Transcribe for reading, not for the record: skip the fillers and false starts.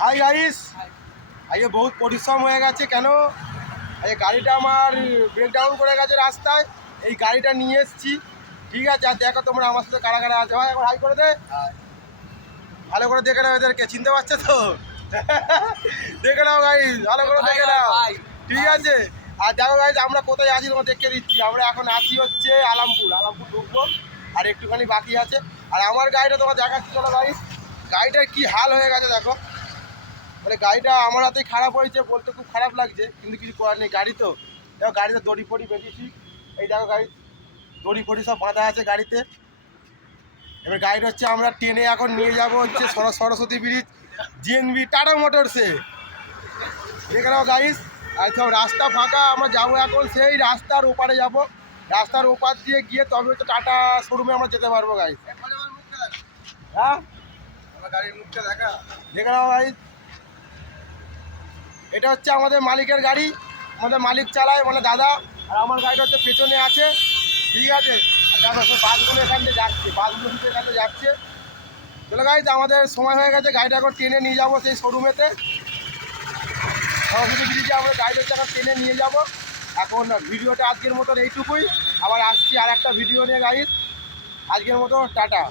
Hi guys, আজকে বহুত পরিশ্রম হয়ে গেছে। কেন? এই গাড়িটা আমার ব্রেকডাউন করে গেছে রাস্তায়। এই গাড়িটা নিয়ে এসেছি, ঠিক আছে। আর দেখো তোমরা আমার সাথে কারা কারা আছে। ভাই একবার হাই করে দে, ভালো করে দেখে নাও। এদেরকে চিনতে পারছো তো? দেখে নাও গাইস, ভালো করে দেখে নাও, ঠিক আছে। আর দেখো গাইস, আমরা কোথায় আছি তোমার দেখে দিচ্ছি। আমরা এখন আছি হচ্ছে আলামপুর ঢুকবো, আর একটুখানি বাকি আছে। আর আমার গাড়িটা তোমার দেখাচ্ছি, চলো গাইস। গাড়িটার কি হাল হয়ে গেছে দেখো। মানে গাড়িটা আমার হাতেই খারাপ হয়েছে, বলতে খুব খারাপ লাগছে, কিন্তু কিছু করার নেই। গাড়ি তো দেখো, গাড়িতে দড়ি ফড়ি বেঁধেছি। এই দেখো গাড়ি দড়ি ফড়ি সব বাঁধা আছে গাড়িতে। এবার গাড়িটা হচ্ছে আমরা ট্রেনে এখন নিয়ে যাব হচ্ছে সরস্বতী ব্রিজ, জিএনবি টাটা মোটরসে। দেখে নাও গাইস। আর সব রাস্তা ফাঁকা, আমরা যাবো এখন সেই রাস্তার ওপারে যাব। রাস্তার ওপার দিয়ে গিয়ে তবে হচ্ছে টাটা শোরুমে আমরা যেতে পারবো গাইস। হ্যাঁ, গাড়ির মুখটা দেখা, দেখে নাও গাইস। এটা হচ্ছে আমাদের মালিকের গাড়ি, আমাদের মালিক চালায়, মানে দাদা। আর আমার গাড়িটা হচ্ছে পেছনে আছে, ঠিক আছে। আর দেখো সব বাসগুলো এখান থেকে যাচ্ছে, বাসগুলো শুধু এখান থেকে যাচ্ছে। চলো গাইজ, আমাদের সময় হয়ে গেছে। গাড়িটা এখন ট্রেনে নিয়ে যাবো সেই শোরুমেতে, সরস্বতী ব্রিজে আমরা গাড়িটা হচ্ছে এখন ট্রেনে নিয়ে যাব। এখন ভিডিওটা আজকের মতন এইটুকুই, আবার আসছি আর একটা ভিডিও নিয়ে গাইজ। আজকের মতো টাটা।